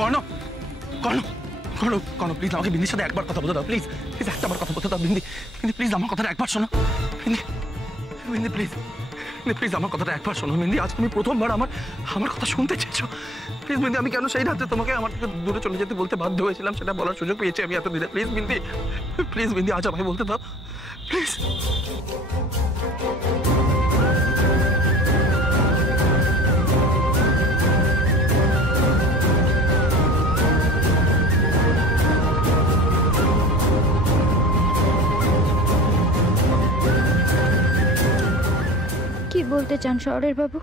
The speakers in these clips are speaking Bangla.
কর্ণ কর্ণ কর্ণ কর্ণ প্লিজ আমাকে বিন্দির সাথে একবার কথা বলতে দাও, প্লিজ প্লিজ একটা বার কথা বলতে দাও বিন্দি। বিন্দি প্লিজ আমার কথাটা একবার শোনো বিন্দি। বিন্দি প্লিজ প্লিজ আমার কথাটা একবার শোনো বিন্দি। আজ তুমি প্রথমবার আমার কথা শুনতে চেয়েছো। প্লিজ বিন্দি, আমি কেন সেই রাতে তোমাকে আমার থেকে দূরে চলে যেতে বলতে বাধ্য হয়েছিলাম সেটা বলার সুযোগ পেয়েছি আমি এতদিনে। প্লিজ বিন্দি, প্লিজ বিন্দি আজ আমাকে বলতে দাও প্লিজ। কি বলতে চান শহরের বাবু?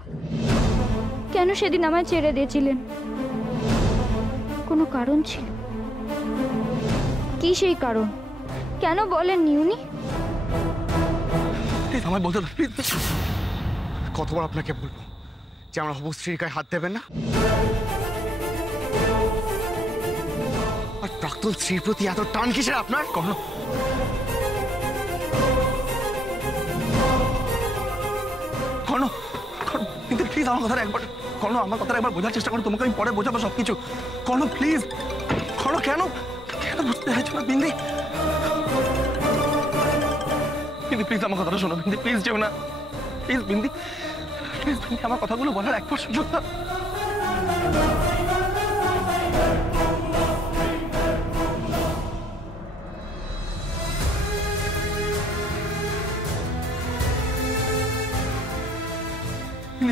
কেন সেদিন আমায় ছেড়ে দিয়েছিলেন? কোনো কারণ ছিল? কি সেই কারণ? কেন বলেননি উনি? প্লিজ আমায় বলতে দাও প্লিজ। কতবার আপনাকে বলবো যে আমার হবু স্ত্রীর গায়ে হাত দেবেন না? আর প্রাক্তন স্ত্রীর প্রতি এত টান কিসের আপনার? কর্ণ কর্ণ কিন্তু প্লিজ আমার কথাটা একবার, কর্ণ আমার কথাটা একবার বোঝার চেষ্টা করো। তোমাকে আমি পরে বোঝাবো সবকিছু। কর্ণ প্লিজ, কর্ণ কেন কেন বুঝতে চাইছো না বিন্দি? বিন্দি প্লিজ আমার কথাটা শোনো বিন্দি, প্লিজ যেও না প্লিজ বিন্দি, প্লিজ বিন্দি আমার কথাগুলো বলার একবার সুযোগ দাও।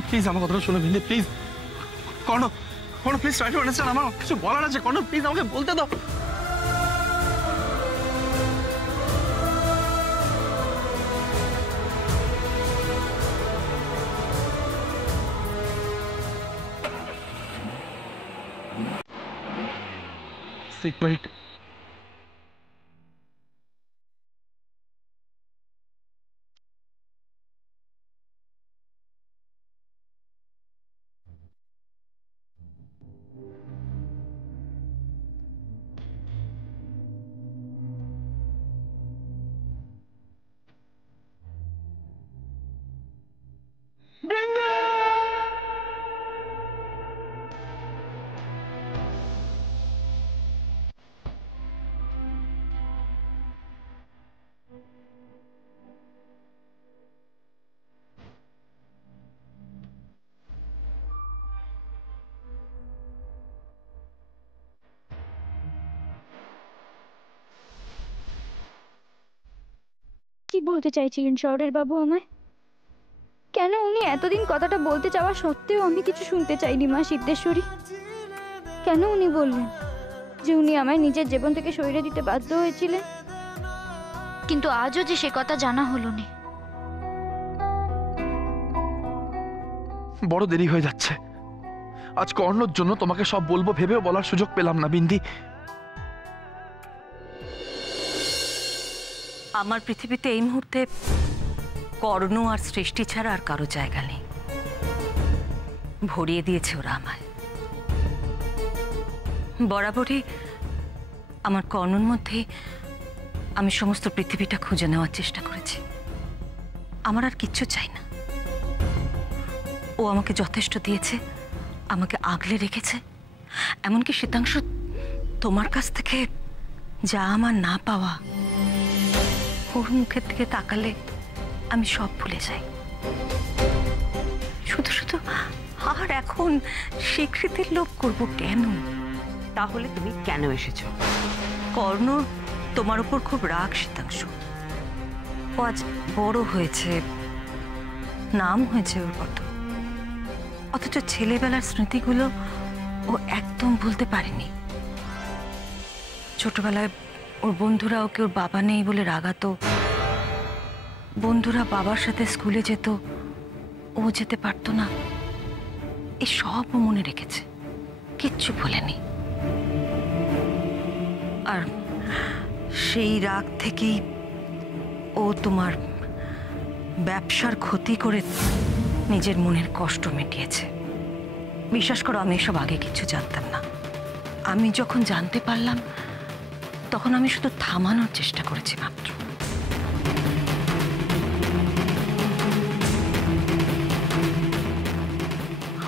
প্লিজ আমার কথাটা শোনো Bindi, please. Karna Karna please try to understand, আমার কিছু বলার আছে। কর্ণ প্লিজ আমাকে বলতে দাও। Seat belt. কি বলতে চাইছিলেন শহরের বাবু আমায়? কেন উনি এতদিন কথাটা বলতে চাওয়া সত্ত্বেও আমি কিছু শুনতে চাইনি মা সিদ্ধেশ্বরী? কেন উনি বললেন যে উনি আমায় নিজের জীবন থেকে সরিয়ে দিতে বাধ্য হয়েছিলেন? কিন্তু আজও যে সে কথা জানা হলো না। বড় দেরি হয়ে যাচ্ছে। আজ কর্ণর জন্য তোমাকে সব বলবো ভেবেও বলার সুযোগ পেলাম না বিন্দি। আমার পৃথিবীতে এই মুহূর্তে কর্ণ আর সৃষ্টি ছাড়া আর কারো জায়গা নেই। ভরিয়ে দিয়েছে ওরা আমায়। বরাবরই আমার কর্ণর মধ্যে আমি সমস্ত পৃথিবীটা খুঁজে নেওয়ার চেষ্টা করেছি। আমার আর কিচ্ছু চাই না। ও আমাকে যথেষ্ট দিয়েছে, আমাকে আগলে রেখেছে। এমনকি শীতাংশু, তোমার কাছ থেকে যা আমার না পাওয়া, ওর মুখের দিকে তাকালে আমি সব ভুলে যাই। শুধু শুধু আর এখন স্বীকৃতির লোভ করব কেন? তাহলে তুমি কেন এসেছো? কর্ণ তোমার উপর খুব রাগ শীতাংশু। ও আজ বড় হয়েছে, নাম হয়েছে ওর কত, অথচ ছেলেবেলার স্মৃতিগুলো ও একদম ভুলতে পারেনি। ছোটবেলায় ওর বন্ধুরা ওকে ওর বাবা নেই বলে রাগাতো। বন্ধুরা বাবার সাথে স্কুলে যেত, ও যেতে পারতো না। এই সব ও মনে রেখেছে, কিচ্ছু ভুলেনি। আর সেই রাগ থেকেই ও তোমার ব্যবসার ক্ষতি করে নিজের মনের কষ্ট মিটিয়েছে। বিশ্বাস করো, আমি এসব আগে কিছু জানতাম না। আমি যখন জানতে পারলাম তখন আমি শুধু থামানোর চেষ্টা করেছি মাত্র।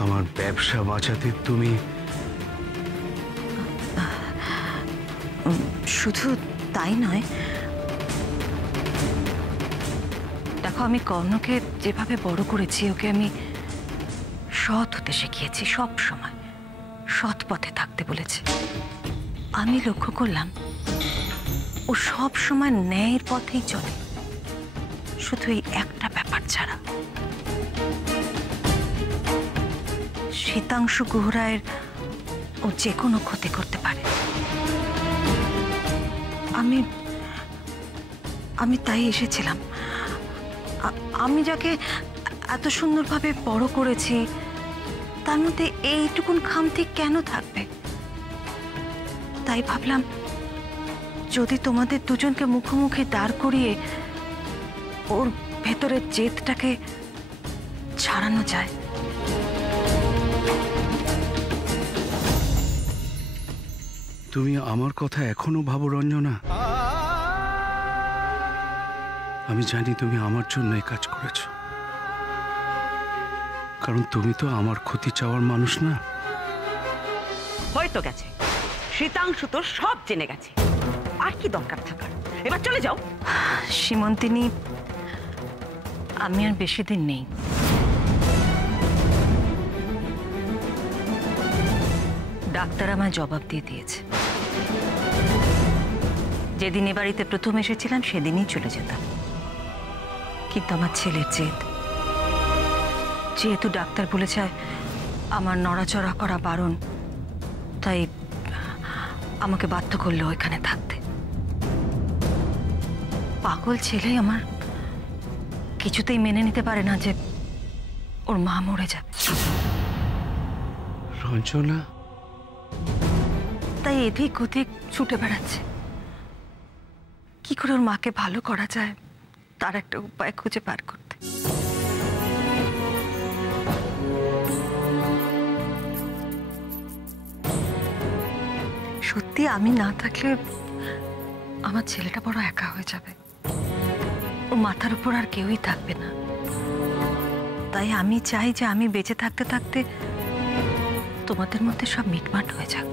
আমার ব্যবসা বাঁচাতে তুমি শুধু তাই নয়, দেখো আমি কর্ণকে যেভাবে বড় করেছি, ওকে আমি সৎ হতে শিখিয়েছি, সব সময় সৎ পথে থাকতে বলেছি। আমি লক্ষ্য করলাম ও সব সময় ন্যায়ের পথেই চলে, শুধু এই একটা ব্যাপার ছাড়া। শীতাংশু গুহরায়ের ও যে কোনো ক্ষতি করতে পারে। আমি আমি তাই এসেছিলাম। আমি যাকে এত সুন্দরভাবে বড় করেছি, তার মধ্যে এইটুকুন খামতি কেন থাকবে? তাই ভাবলাম যদি তোমাদের দুজনকে মুখোমুখি দাঁড় করিয়ে ওর ভেতরের জেদটাকে ছাড়ানো যায়। তুমি আমার কথা এখনো ভাবো রঞ্জনা? আমি জানি তুমি আমার জন্য এই কাজ করেছ, কারণ তুমি তো আমার ক্ষতি চাওয়ার মানুষ না। হয়তো গেছে, শীতাংশু তো সব জেনে গেছে, আর কি দরকার থাকার? এবার চলে যাও। সীমন্তিনী, আমি আর বেশি দিন নেই। ডাক্তার আমায় জবাব দিয়ে দিয়েছে। যেদিন এ বাড়িতে প্রথম এসেছিলাম সেদিনই চলে যেতাম, কিন্তু আমার ছেলের জেদ, যেহেতু ডাক্তার বলেছে আমার নড়াচড়া করা বারণ, তাই আমাকে বাধ্য করলো এখানে থাকতে। পাগল ছেলে আমার কিছুতেই মেনে নিতে পারে না যে ওর মা মরে যাবে। রঞ্জনা, তাই এদিক ওদিক ছুটে বেড়াচ্ছে, কি করে ওর মাকে ভালো করা যায় তার একটা উপায় খুঁজে বার করতে। সত্যি আমি না থাকলে আমার ছেলেটা বড় একা হয়ে যাবে, ওর মাথার উপর আর কেউই থাকবে না। তাই আমি চাই যে আমি বেঁচে থাকতে থাকতে তোমাদের মধ্যে সব মিটমাট হয়ে যাক।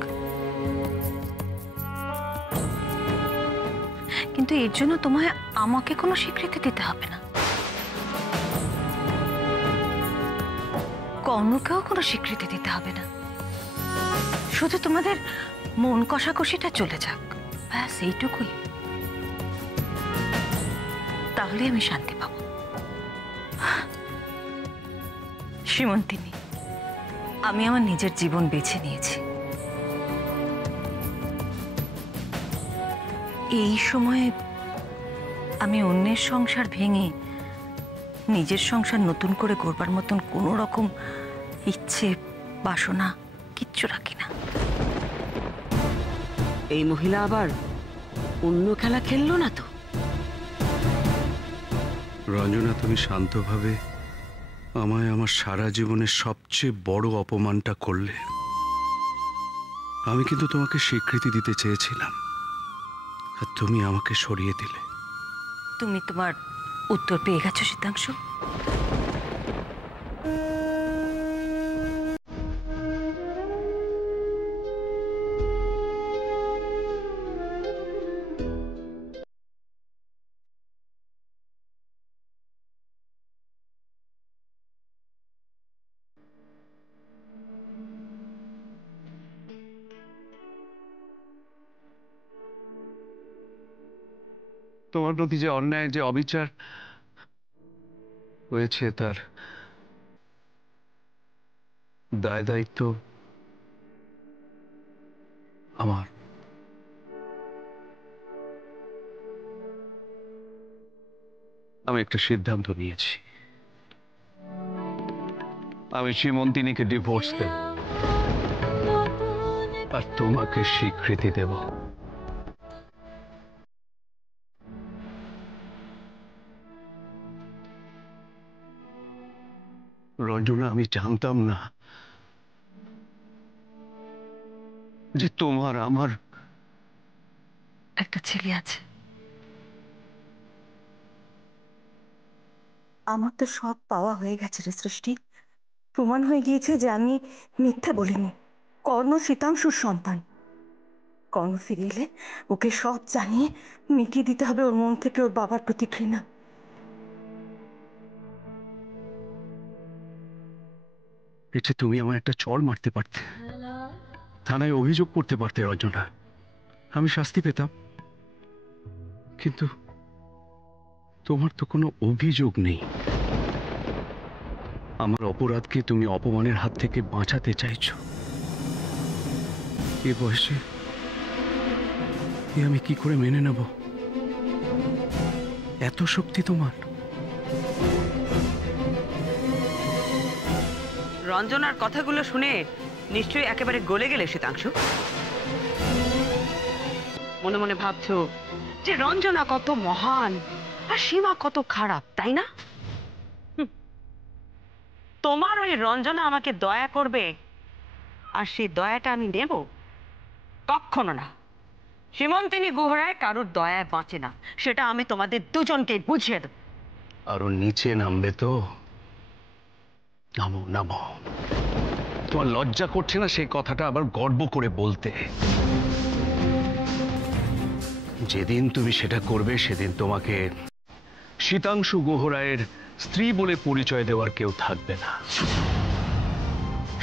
কিন্তু এর জন্য তোমায় আমাকে কোনো স্বীকৃতি দিতে হবে না, কর্ণকেও কোনো স্বীকৃতি দিতে হবে না। শুধু তোমাদের মন কষাকষিটা চলে যাক, ব্যাস এইটুকুই। তাহলে আমি শান্তি পাবো। সীমন্তিনী, আমি আমার নিজের জীবন বেছে নিয়েছি। এই সময়ে আমি অন্যের সংসার ভেঙে নিজের সংসার নতুন করে গড়বার মতন কোনো রকম ইচ্ছে বাসনা কিচ্ছু রাখি না। এই মহিলা আবার অন্য খেলা খেললো না তো? রঞ্জনা, তুমি শান্তভাবে আমায় আমার সারা জীবনের সবচেয়ে বড় অপমানটা করলে। আমি কিন্তু তোমাকে স্বীকৃতি দিতে চেয়েছিলাম, আর তুমি আমাকে সরিয়ে দিলে। তুমি তোমার উত্তর পেয়ে গেছো শীতাংশু। তোমার প্রতি যে অন্যায়, যে অবিচার হয়েছে, তার দায় দায়িত্ব আমার। আমি একটা সিদ্ধান্ত নিয়েছি, আমি সীমন্তিনীকে ডিভোর্স দেব আর তোমাকে স্বীকৃতি দেব। রঞ্জনা, আমি জানতাম না যে তোমার আমার একটা ছেলে আছে। আমার তো সব পাওয়া হয়ে গেছে রে সৃষ্টি। প্রমাণ হয়ে গিয়েছে যে আমি মিথ্যা বলিনি। কর্ণ শীতাংশুর সন্তান। কর্ণ ফিরে এলে ওকে সব জানিয়ে মিটিয়ে দিতে হবে ওর মন থেকে ওর বাবার প্রতি ঘৃণা। এতে তুমি আমার একটা চড় মারতে পারতে, থানায় অভিযোগ করতে পারতে রঞ্জনা, আমি শাস্তি পেতাম। কিন্তু তোমার তো কোনো অভিযোগ নেই। আমার অপরাধকে তুমি অপমানের হাত থেকে বাঁচাতে চাইছো। এ বয়সে আমি কি করে মেনে নেব? এত শক্তি তোমার? রঞ্জনার কথাগুলো শুনে নিশ্চয়ই একেবারে গলে গেলে শীতাংশু। মনে মনে ভাবছো যে রঞ্জনা কত মহান আর সীমা কত খারাপ, তাই না? তোমার ওই রঞ্জনা আমাকে দয়া করবে আর সেই দয়াটা আমি নেব? কখনো না। সীমন্তিনী গুহরায় কারোর দয়ায় বাঁচে না, সেটা আমি তোমাদের দুজনকে বুঝিয়ে দেব। আরো নিচে নামবে তো? নামো নামো। তোমার লজ্জা করছে না সেই কথাটা আবার গর্ব করে বলতে? যেদিন তুমি সেটা করবে সেদিন তোমাকে শীতাংশু গুহরায়ের স্ত্রী বলে পরিচয় দেওয়ার কেউ থাকবে না।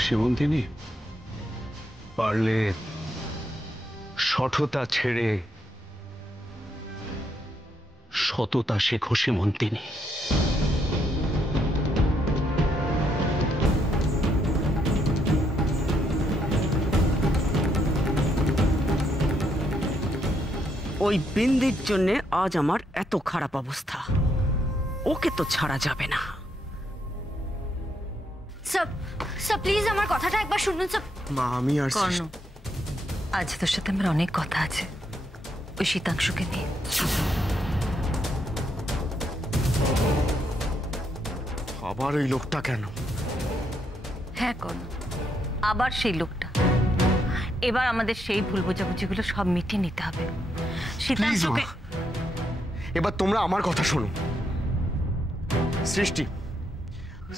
সীমন্তিনী, পারলে সঠতা ছেড়ে সততা শেখো সীমন্তিনী। ওই বিন্দির জন্য আজ আমার এত খারাপ অবস্থা। ওকে তো ছাড়া যাবে না। স্যার স্যার প্লিজ আমার কথাটা একবার শুনুন স্যার। মা আমি আর কর্ণ, আজ তোর সাথে আমার অনেক কথা আছে ওই শীতাংশুকে নিয়ে। আবার ওই লোকটা কেন? হ্যাঁ কর্ণ, আবার সেই লোকটা। এবার আমাদের সেই ভুল বোঝাবুঝিগুলো সব মিটিয়ে নিতে হবে। শীতাংশুকে এবার তোমরা আমার কথা শোনো। সৃষ্টি,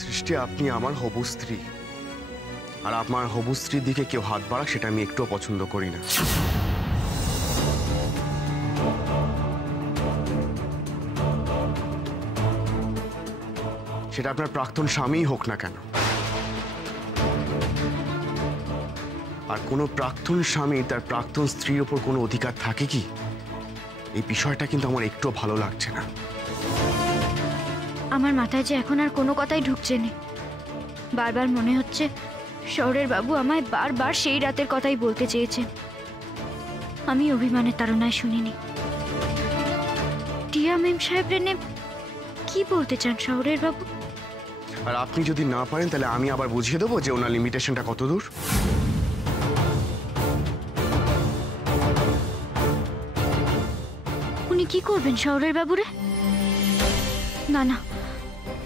সৃষ্টি আপনি আমার হবু স্ত্রী, আর আপনার হবু স্ত্রীর দিকে কেউ হাত বাড়াক সেটা আমি একটুও পছন্দ করি না। সেটা আপনার প্রাক্তন স্বামীই হোক না কেন। আর কোনো প্রাক্তন স্বামী তার প্রাক্তন স্ত্রীর ওপর কোনো অধিকার থাকে কি? এই বিষয়টা কিন্তু আমার একটু ভালো লাগছে না। আমার মাথায় যে এখন আর কোনো কথাই ঢুকছে না। বারবার মনে হচ্ছে শহরের বাবু আমায় বারবার সেই রাতের কথাই বলতে চেয়েছেন। আমি অভিমানের তাড়নায় শুনিনি। টিয়া মেম সাহেব রেনে কি বলতে চান শহরের বাবু? আর আপনি যদি না পারেন তাহলে আমি আবার বুঝিয়ে দেবো যে ওনার লিমিটেশনটা কত দূর। উনি কি করবেন শহরের বাবুরে? না না,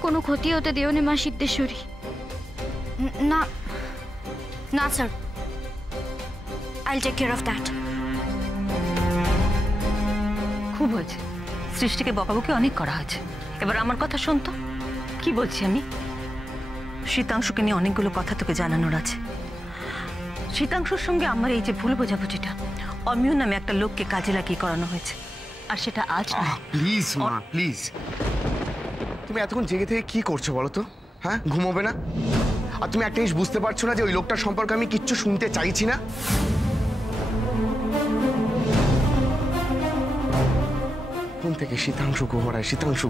কোনো ক্ষতি হতে দিও না মা সিদ্ধেশ্বরী। না না স্যার, আইল টেক কেয়ার অফ দ্যাট। খুব হয়েছে, সৃষ্টিকে বকাবকি অনেক করা হয়েছে। এবার আমার কথা শোন তো, কি বলছি আমি। শীতাংশুকে নিয়ে অনেকগুলো কথা তোকে জানানোর আছে। শীতাংশুর সঙ্গে আমার এই যে ভুল বোঝাবুঝিটা, অমিয় নামে একটা লোককে কাজে লাগিয়ে করানো হয়েছে। আর সেটা আজ না। প্লিজ মা প্লিজ, তুমি এতক্ষণ জেগে থেকে কি করছো বলো তো? হ্যাঁ, ঘুমোবে না? আর তুমি একটা জিনিস বুঝতে পারছো না যে ওই লোকটার সম্পর্কে আমি কিচ্ছু শুনতে চাইছি না? কোন থেকে শীতাংশু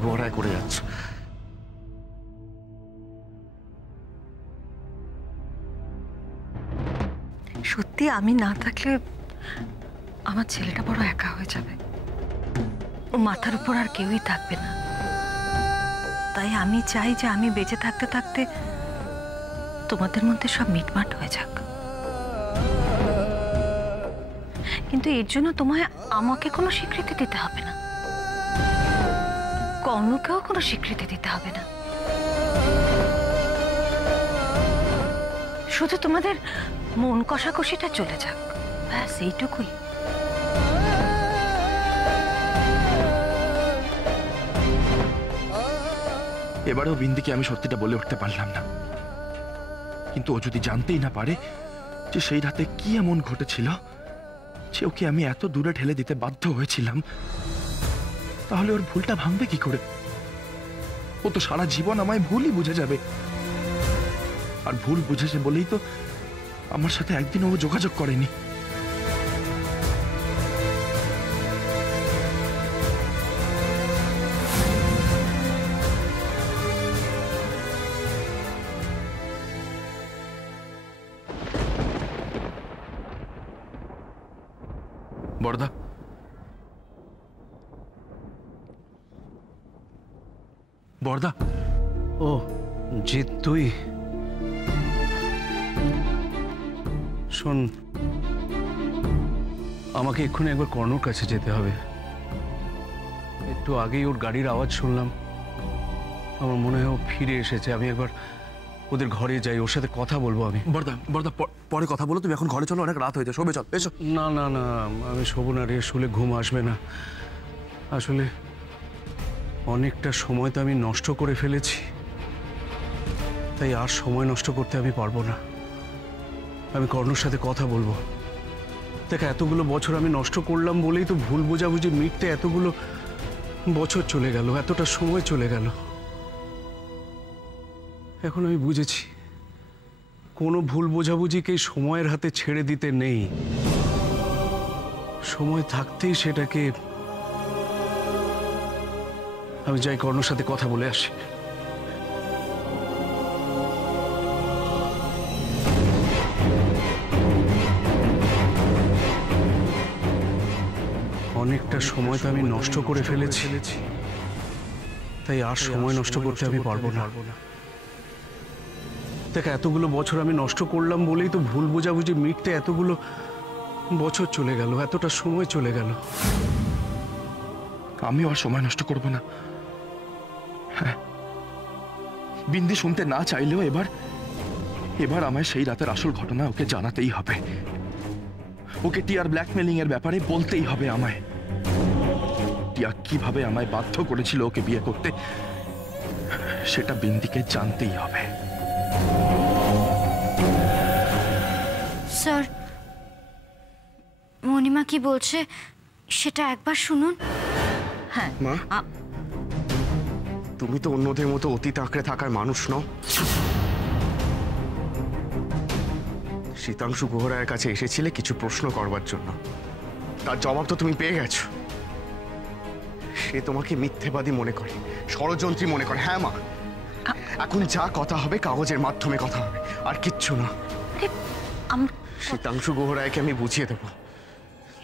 গুহরায় করে যাচ্ছ? সত্যি আমি না থাকলে আমার ছেলেটা বড় একা হয়ে যাবে। ও মাথার উপর আর কেউই থাকবে না। তাই আমি চাই যে আমি বেঁচে থাকতে থাকতে তোমাদের মধ্যে সব মিটমাট হয়ে যাক। কিন্তু এর জন্য তোমায় আমাকে কোনো স্বীকৃতি দিতে হবে না, কর্ণকেও কোনো স্বীকৃতি দিতে হবে না। শুধু তোমাদের মন কষাকষিটা চলে যাক, ব্যাস এইটুকুই। এবারেও বিন্দিকে আমি সত্যিটা বলে উঠতে পারলাম না। কিন্তু ও যদি জানতেই না পারে যে সেই রাতে কি এমন ঘটেছিল যে ওকে আমি এত দূরে ঠেলে দিতে বাধ্য হয়েছিলাম, তাহলে ওর ভুলটা ভাঙবে কি করে? ও তো সারা জীবন আমায় ভুলই বুঝে যাবে। আর ভুল বুঝেছে বলেই তো আমার সাথে একদিন ও যোগাযোগ করেনি। বড়দা, বড়দা। ও জিৎ, তুই শোন, আমাকে এক্ষুনি একবার কর্ণর কাছে যেতে হবে। একটু আগেই ওর গাড়ির আওয়াজ শুনলাম, আমার মনে হয় ও ফিরে এসেছে। আমি একবার ওদের ঘরে যাই, ওর সাথে কথা বলবো আমি। বড়দা, বড়দা, পরে কথা বলো, তুমি এখন ঘরে চলো, অনেক রাত হয়েছে, শোবে চল, এসো। না না না, আমি শোবো না রে, শুলে ঘুম আসবে না। আসলে অনেকটা সময় তো আমি নষ্ট করে ফেলেছি, তাই আর সময় নষ্ট করতে আমি পারবো না। আমি কর্ণর সাথে কথা বলবো। দেখ, এতগুলো বছর আমি নষ্ট করলাম বলেই তো ভুল বোঝাবুঝি মিটতে এতগুলো বছর চলে গেল, এতটা সময় চলে গেল। এখন আমি বুঝেছি কোনো ভুল বোঝাবুঝিকে সময়ের হাতে ছেড়ে দিতে নেই। সময় থাকতেই সেটাকে। আমি যাই, কর্ণর সাথে কথা বলে আসি। অনেকটা সময় তো আমি নষ্ট করে ফেলেছি, তাই আর সময় নষ্ট করতে আমি পারবো না। দেখ, এতগুলো বছর আমি নষ্ট করলাম বলেই তো ভুল বোঝাবুঝি মিটতে এতগুলো বছর চলে গেল, এতটা সময় চলে গেল। আমিও আর সময় নষ্ট করব না। হ্যাঁ, বিন্দি শুনতে না চাইলেও এবার আমায় সেই রাতের আসল ঘটনা ওকে জানাতেই হবে। ওকে টিয়ার ব্ল্যাকমেলিং এর ব্যাপারে বলতেই হবে আমায়। টিয়া কিভাবে আমায় বাধ্য করেছিল ওকে বিয়ে করতে, সেটা বিন্দিকে জানতেই হবে। স্যার, মণিমা কি বলছে সেটা একবার শুনুন। হ্যাঁ মা, তুমি তো অন্যদের মতো অতীত আঁকড়ে থাকার মানুষ নও। শীতাংশু গুহরায়ের কাছে এসেছিলে কিছু প্রশ্ন করবার জন্য, তার জবাব তো তুমি পেয়ে গেছো। সে তোমাকে মিথ্যেবাদী মনে করে, ষড়যন্ত্রী মনে করে। হ্যাঁ মা, এখন যা কথা হবে কাগজের মাধ্যমে কথা হবে, আর কিচ্ছু না। শীতাংশু গুহরায়কে আমি বুঝিয়ে দেব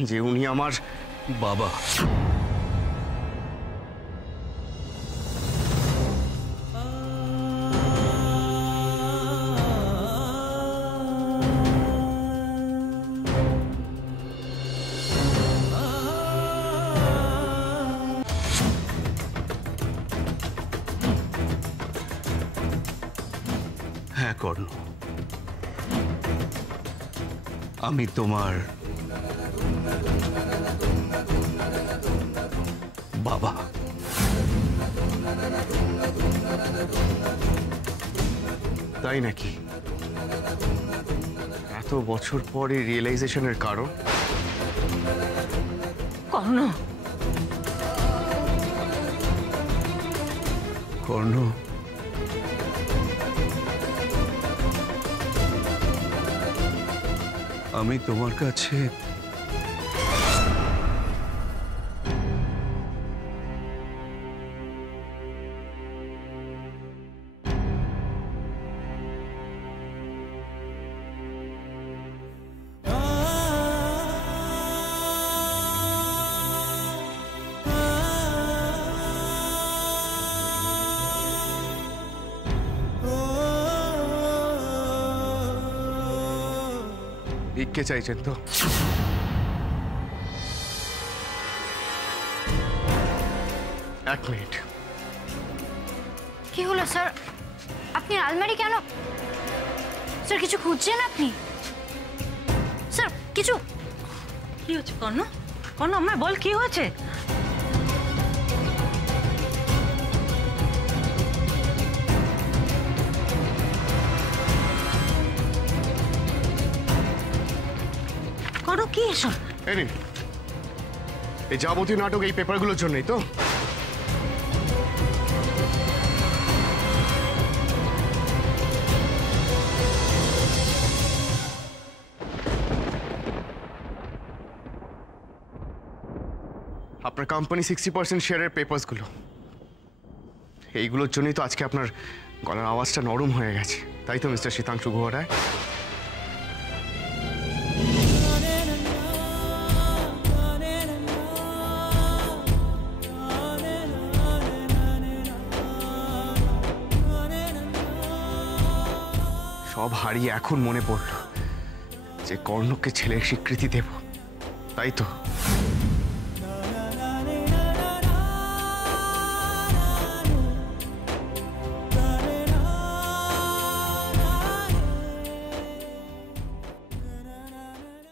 যে উনি আমার বাবা। হ্যাঁ কর্ণ, আমি তোমার বাবা। তাই নাকি? এত বছর পরে রিয়েলাইজেশনের কারণ? কর্ণ, কর্ণ, আমি তোমার কাছে ভিক্ষে চাইছেন তো? এক মিনিট। কি হলো স্যার? আপনি আলমারি কেন? স্যার কিছু খুঁজছেন আপনি? স্যার কিছু কি হচ্ছে কর্ণ? কর্ণ, আমায় বল কি হয়েছে? কর্ণ, কি এসব? এই নিন, এই যাবতীয় নাটক এই পেপারগুলোর জন্যই তো। আপনার কোম্পানি 60% শেয়ারের পেপারসগুলো, এইগুলোর জন্যই তো আজকে আপনার গলার আওয়াজটা নরম হয়ে গেছে, তাই তো মিস্টার শীতাংশু গুহ রায়? সব হারিয়ে এখন মনে পড়ল যে কর্ণকে ছেলের স্বীকৃতি দেব, তাই তো?